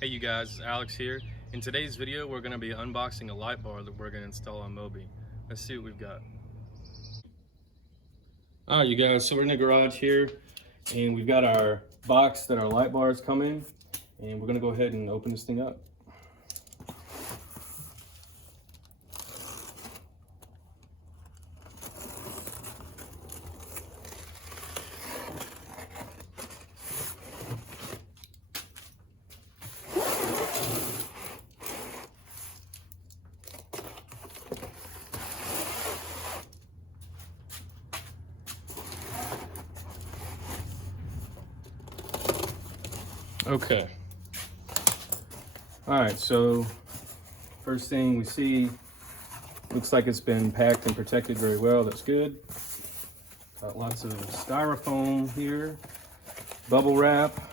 Hey you guys, it's Alex here. In today's video, we're going to be unboxing a light bar that we're going to install on Moby. Let's see what we've got. Alright you guys, so we're in the garage here and we've got our box that our light bars come in, and we're going to go ahead and open this thing up. Okay. Alright, so first thing we see, looks like it's been packed and protected very well. That's good. Got lots of styrofoam here, bubble wrap.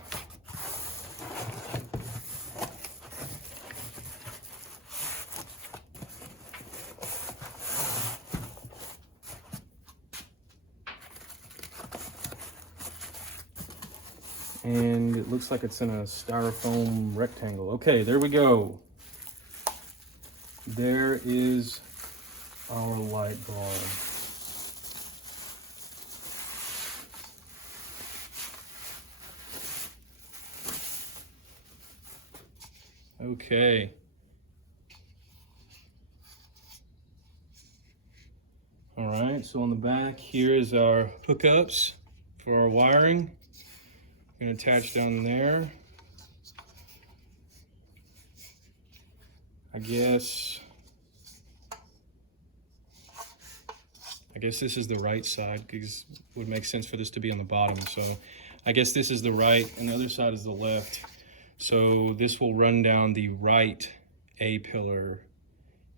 And it looks like it's in a styrofoam rectangle. Okay, there we go. There is our light bar. Okay. All right, so on the back here is our hookups for our wiring. Gonna attach down there. I guess this is the right side because it would make sense for this to be on the bottom. So I guess this is the right and the other side is the left. So this will run down the right A-pillar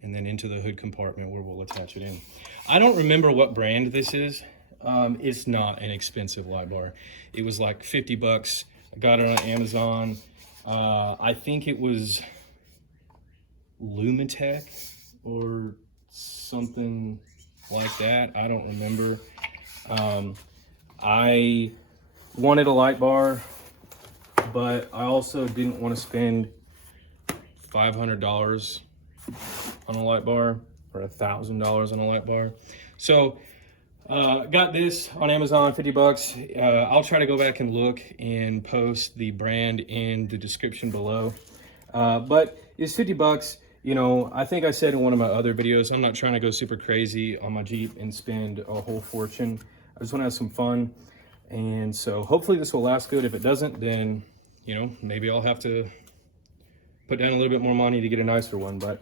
and then into the hood compartment where we'll attach it in. I don't remember what brand this is. It's not an expensive light bar. It was like 50 bucks. I got it on Amazon. I think it was Lumitek or something like that. I don't remember. I wanted a light bar, but I also didn't want to spend $500 on a light bar or $1,000 on a light bar. So got this on Amazon, 50 bucks. I'll try to go back and look and post the brand in the description below. But it's 50 bucks. You know, I think I said in one of my other videos, I'm not trying to go super crazy on my Jeep and spend a whole fortune. I just want to have some fun. And so hopefully this will last good. If it doesn't, then, you know, maybe I'll have to put down a little bit more money to get a nicer one. But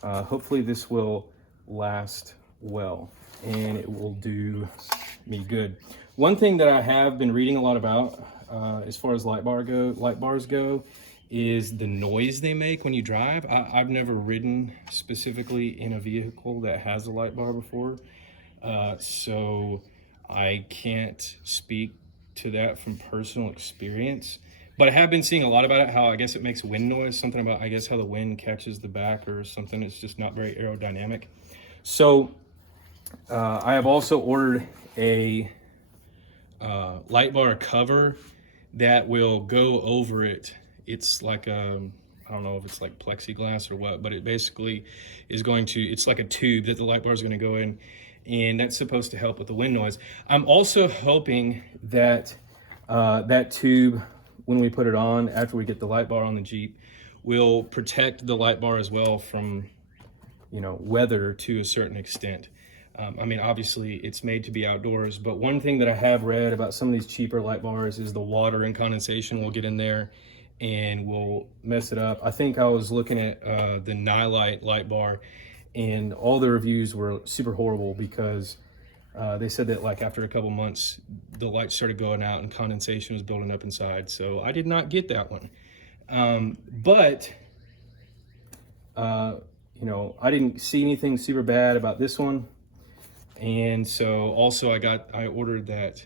hopefully this will last well and it will do me good. One thing that I have been reading a lot about as far as light bars go is the noise they make when you drive. I've never ridden specifically in a vehicle that has a light bar before, so I can't speak to that from personal experience. But I have been seeing a lot about it, how I guess it makes wind noise, something about, I guess, how the wind catches the back or something. It's just not very aerodynamic. So I have also ordered a light bar cover that will go over it. It's like I don't know if it's like plexiglass or what, but it basically is going to, it's like a tube that the light bar is going to go in, and that's supposed to help with the wind noise. I'm also hoping that that tube, when we put it on, after we get the light bar on the Jeep, will protect the light bar as well from, you know, weather to a certain extent. I mean, obviously it's made to be outdoors, but one thing that I have read about some of these cheaper light bars is the water and condensation will get in there and will mess it up. I think I was looking at the Nylite light bar, and all the reviews were super horrible because they said that like after a couple months, the lights started going out and condensation was building up inside. So I did not get that one. But you know, I didn't see anything super bad about this one. And so also I ordered that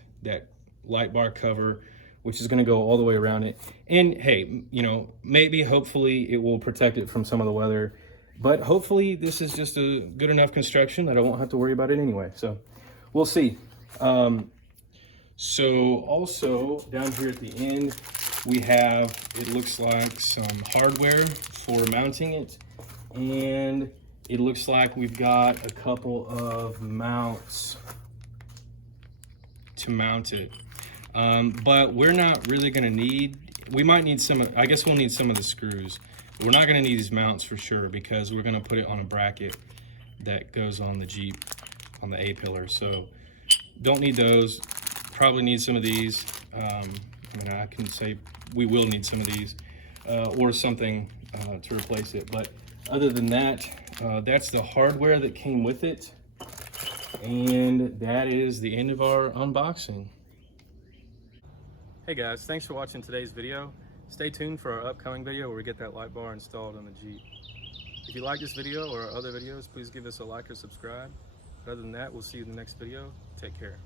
light bar cover, which is going to go all the way around it. And hey, you know, maybe hopefully it will protect it from some of the weather, but hopefully this is just a good enough construction that I won't have to worry about it anyway. So we'll see. So also down here at the end, We have, it looks like, some hardware for mounting it, and it looks like we've got a couple of mounts to mount it. But we're not really gonna need, we might need some, I guess we'll need some of the screws. But we're not gonna need these mounts for sure, because we're gonna put it on a bracket that goes on the Jeep, on the A-pillar. So don't need those. Probably need some of these. I mean, I can say we will need some of these, or something to replace it. But other than that, that's the hardware that came with it. And that is the end of our unboxing. Hey guys, thanks for watching today's video. Stay tuned for our upcoming video where we get that light bar installed on the Jeep. If you like this video or our other videos, please give us a like or subscribe. Other than that, we'll see you in the next video. Take care.